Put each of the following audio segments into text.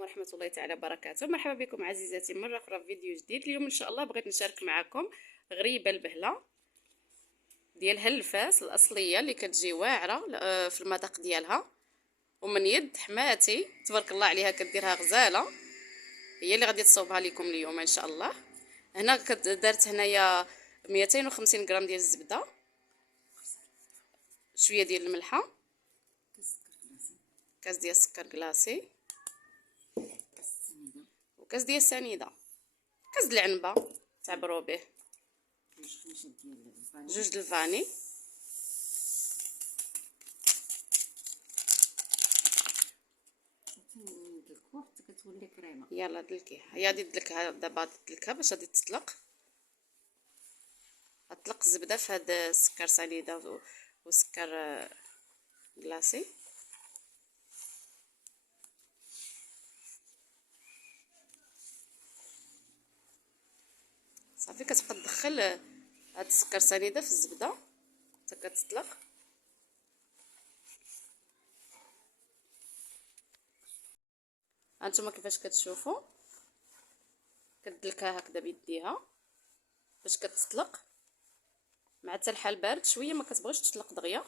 ورحمة الله تعالى وبركاته. مرحبا بكم عزيزاتي مرة أخرى في فيديو جديد. اليوم إن شاء الله بغيت نشارك معكم غريبة البهلة ديال الفاس الأصلية اللي كتجي واعرة في المذاق ديالها، ومن يد حماتي تبارك الله عليها كديرها غزالة، هي اللي غادي تصوبها لكم اليوم إن شاء الله. هنا درت هنايا 250 غرام ديال الزبدة، شوية ديال الملحة، كاس ديال السكر كلاصي، وكاس ديال السنيده، كاس د العنبه تعبروا به، جوج د الفاني، كتولي كريمه. يلا دلكيها، هي غادي دلكها دابا، دلكها باش غادي تطلق، غتطلق الزبده في هذا السكر سنيده وسكر كلاصي. صافي كتبقى تدخل هاد السكر سنيده في الزبده حتى كتطلق. هانتوما كيفاش كتشوفوا كدلكها هكذا بيديها باش كتطلق مع حتى الحال بارد شويه، ما كتبغيش تطلق دغيا.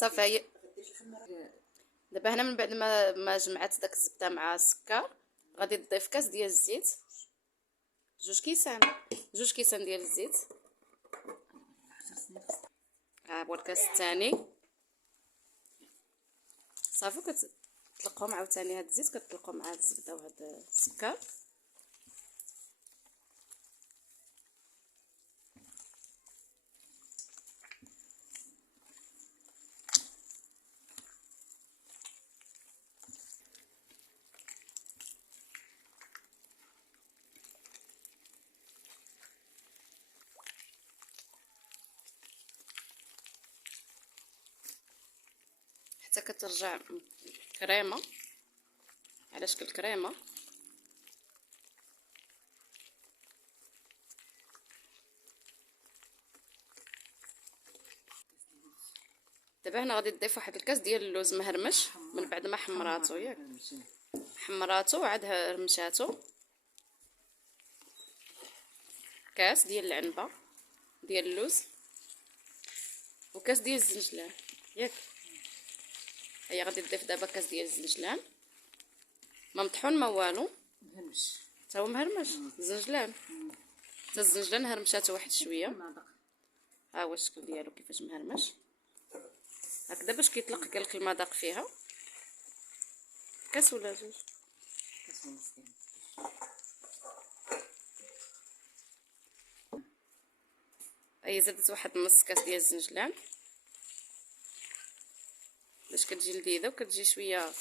صافي دابا هنا من بعد ما جمعت داك الزبده مع السكر غادي تضيف كاس ديال الزيت، جوج كيسان ديال الزيت. ها هو الكاس الثاني. صافي كتطلقهم عاوتاني هاد الزيت كتطلقوا مع هاد الزبده وهاد السكر. حتى كترجع كريمه على شكل كريمه. دابا هنا غادي تضيف واحد الكاس ديال اللوز مهرمش من بعد ما حمراتو، ياك حمراتو وعاد رمشاتو. كاس ديال العنبه ديال اللوز وكاس ديال الزنجلان، ياك هي غادي تضيف دابا كاس ديال الزنجلان، ما مطحون ما والو، مهرمش حتى هو مهرمش. الزنجلان حتى الزنجلان هرمشاتو واحد شويه. ها هو الشكل ديالو كيفاش مهرمش هكذا باش كيطلق قالك المذاق فيها. كاس ولا جوج؟ كاس ونص. هي زادت واحد نص كاس ديال الزنجلان باش كتجي لذيذه وكتجي شويه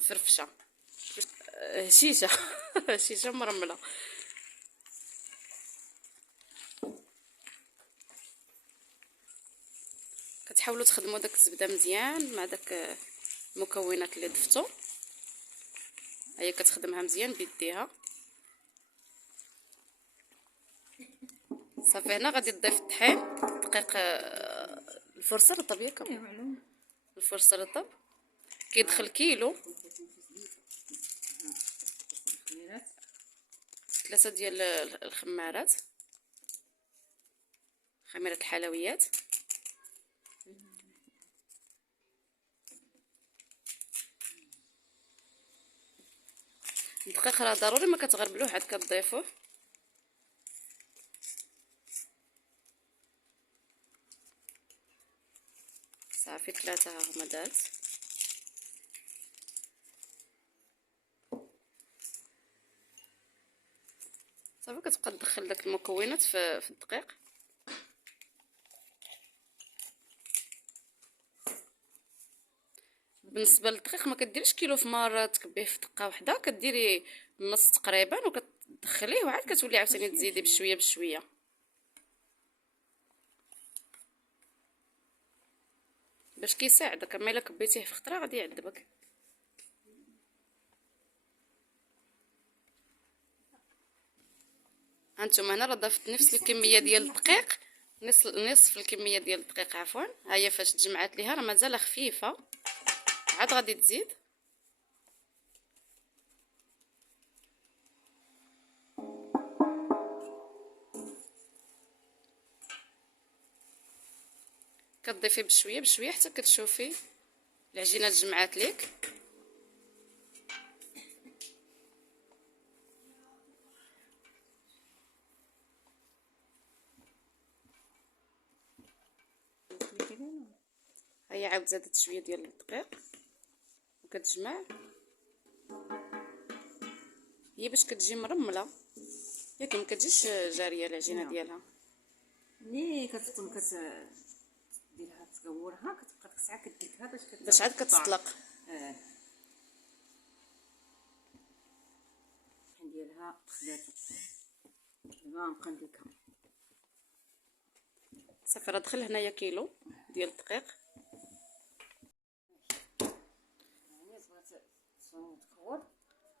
فرفشه، هشيشه هشيشه مرمله. كتحاولوا تخدموا داك الزبده مزيان مع داك المكونات اللي ضفتو. هي كتخدمها مزيان بيديها. صافي هنا غادي تضيف الطحين، دقيق الفرصه رطب، ياك الفرصه رطب كيدخل كيلو، 3 ديال الخمارات، خميره الحلويات. الدقيق راه ضروري ما كتغربلوه عاد كتضيفوه. صافي 3 ها هما دارت. صافي كتبقى تدخل داك المكونات في الدقيق. بالنسبه للدقيق ما كديريش كيلو في مره تكبيه في دقه واحده، كديري نص تقريبا وكتدخليه وعاد كتولي عاوتاني تزيدي بشويه بشويه. باش كيساعدك، اما الا كبيتيه في خطره غادي يعذبك. هانتوما هنا راه ضفت نفس الكميه ديال الدقيق نصف الكميه ديال الدقيق عفوا. ها هي فاش تجمعات ليها راه مازال خفيفه، عاد غادي تزيد. كتضيفي بشويه بشويه حتى كتشوفي العجينه تجمعات ليك. هيا عاود زادت شويه ديال الدقيق وكتجمع. هي باش كتجي مرمله ياك ما كتجيش جاريه العجينه ديالها. ملي كتقوم ديرها تقورها كتبقى ديك الساعه كديكها باش عاد كتطلق. نديرها خدات دابا نبقى نديكها صافي. راه دخل هنايا كيلو ديال الدقيق. يعني بغات تكور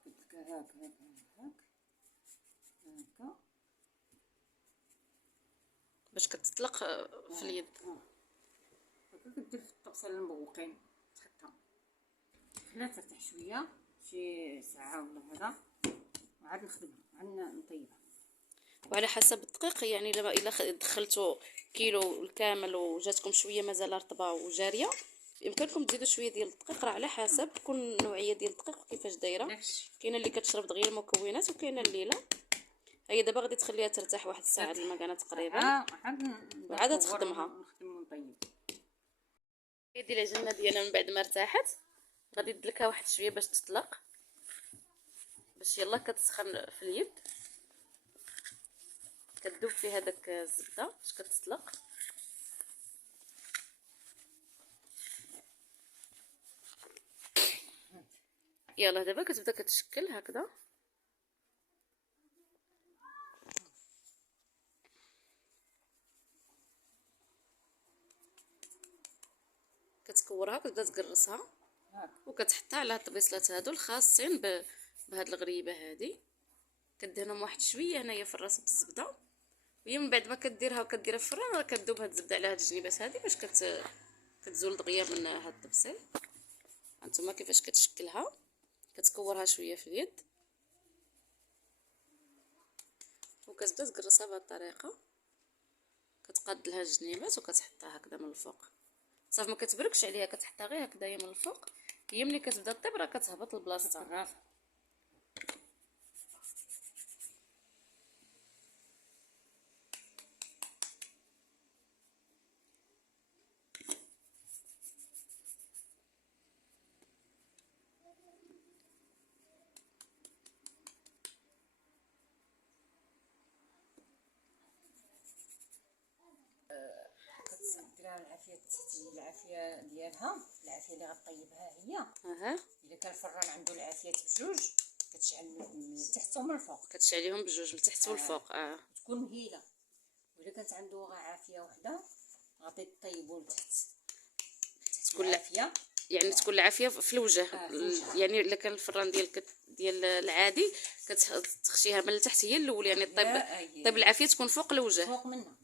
كديرها هاك باش كتطلق في اليد. هكا كدير في الطبسه المبوقين تحطها خليها ترتاح شويه شي ساعه ولا هذا وعاد نخدمها عاد نطيبها. وعلى حسب الدقيق يعني الا دخلتو كيلو الكامل وجاتكم شويه مازال رطبه وجاريه يمكنكم تزيدوا شويه ديال الدقيق. راه على حسب كل نوعيه ديال الدقيق وكيفاش دايره. كاينه اللي كتشرب دغيا المكونات وكاينه اللي لا. هي دابا غادي تخليها ترتاح واحد الساعه المكانه تقريبا وعاد تخدمها. نخدم ونطيب. هذه العجينه ديالنا من بعد ما ارتاحت غادي ندلكها واحد شويه باش تطلق، باش يلا كتسخن في اليد كتذوب فيها داك الزبده باش كتطلق. يلا دابا كتبدا كتشكل هكذا. كتكورها كتبدا تقرصها وكتحطها على الطبيصلات هادو الخاصين بهاد الغريبه هادي. كدهنهم واحد شويه هنايا في الراس بالزبده، وهي من بعد ما كديرها وكديرها في الفران راه كتذوب هاد الزبده على هاد الجنيبات هادي باش كتزول دغيا من هاد الطبسيل. هانتوما كيفاش كتشكلها. كتكورها شويه في اليد وكتبدا تقرصها بهاد الطريقه. كتقاد لها الجنيبات وكتحطها هكذا من الفوق. صافي ما كتبركش عليها، كتحطها غير هكذايا من الفوق. هي ملي كتبدا طيب راه كتهبط لبلاصتها. كديرها العافيه العافيه ديالها العافيه اللي غطيبها هي. الا كان الفران عنده العافيه بجوج كتشعل من التحت ومن الفوق. كتشعليهم بجوج من التحت والفوق. تكون مهيله. واذا كانت عنده غير عافيه وحده غادي طيبوا لتحت تكون العافيه يعني تكون العافيه في الوجه. يعني الا كان الفران ديال العادي كتخشيها من التحت هي الاول يعني طيب العافيه تكون فوق الوجه فوق منها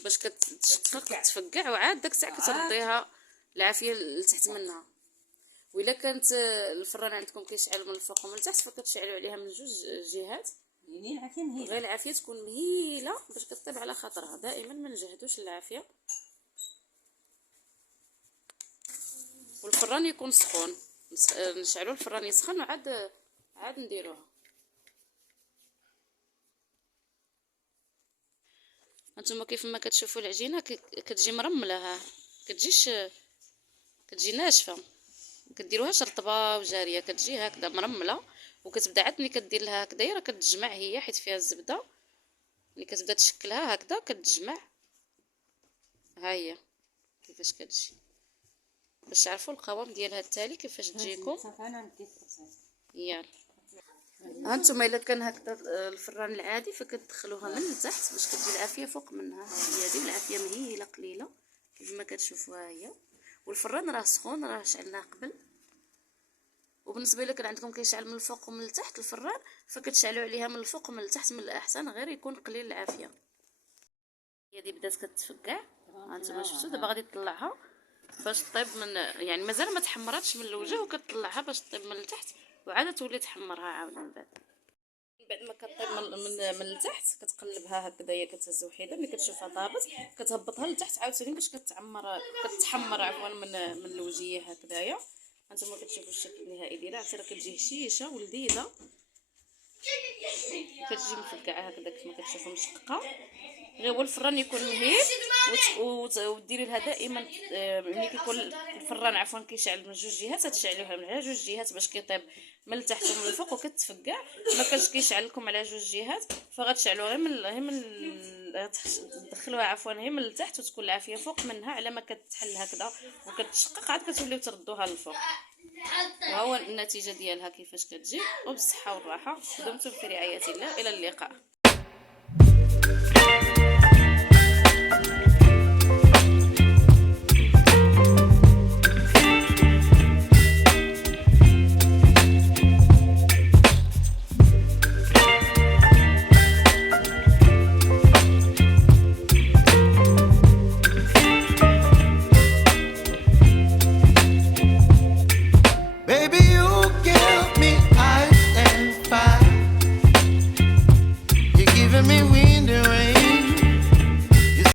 باش كتشققها باش تفقع وعاد داك الساعه كترديها العافيه لتحت منها. وإلا كانت الفران عندكم كيشعل من الفوق ومن التحت فكتشعلوا عليها من جوج جهات. يعني العافيه مهيله غير العافيه تكون مهيله باش كطيب على خاطرها. دائما ما نجهدوش العافيه والفران يكون سخون. نشعلوا الفران يسخن وعاد نديروها. هانتوما كيف ما كتشوفوا العجينه كتجي مرمله. ها كتجي ناشفه، ما كديروهاش رطبه وجاريه، كتجي هكذا مرمله. وكتبدا عاد ملي كدير لها هكذايا راه كتجمع هي حيت فيها الزبده. ملي كتبدا تشكلها هكذا كتجمع. ها هي كيفاش كتجي باش تعرفوا القوام ديالها التالي كيفاش تجيكم. يلا هانتوما الا كان هكذا الفران العادي فكتدخلوها من التحت باش كتجي العافيه فوق منها. هي هذه العافيه مهيله قليله كيف ما كتشوفوها هي. والفران راه سخون راه شعلناه قبل. وبالنسبه الا كان عندكم كيشعل من الفوق ومن التحت الفران فكتشعلوا عليها من الفوق ومن التحت من الاحسن غير يكون قليل العافيه. هي دي بدات كتفكع، هانتوما شفتوا دابا غادي تطلعها باش طيب من يعني مازال ما تحمراتش من الوجه، وكتطلعها باش طيب من التحت وعاد تولي تحمرها عاود من بعد ما كطيب من التحت. كتقلبها هكذايا، كتهز وحيده ملي كتشوفها طابت كتهبطها لتحت عاوتاني باش كتحمر عفوا من الوجيه هكذايا. هانتوما كتشوفوا الشكل النهائي ديالها، حتى راه كتجي هشيشه ولذيذه، كتجي مفكعه هكذا كما كتشوفوا مشققه. غير هو الفران يكون مهيل وديري لها دائما ملي كيكون الفران عفوا كيشعل من جوج جهات تشعلوها من على جوج جهات باش كيطيب من التحت ومن الفوق وكتفكع. ما كانش كيشعل لكم على جوج جهات فغتشعلوها غير من تدخلوها عفوا غير من التحت وتكون العافيه فوق منها على ما كتحل هكذا وكتشقق عاد كتوليو تردوها للفوق. وهو النتيجه ديالها كيفاش كتجي. وبالصحه والراحه دمتم في رعايه الله، الى اللقاء.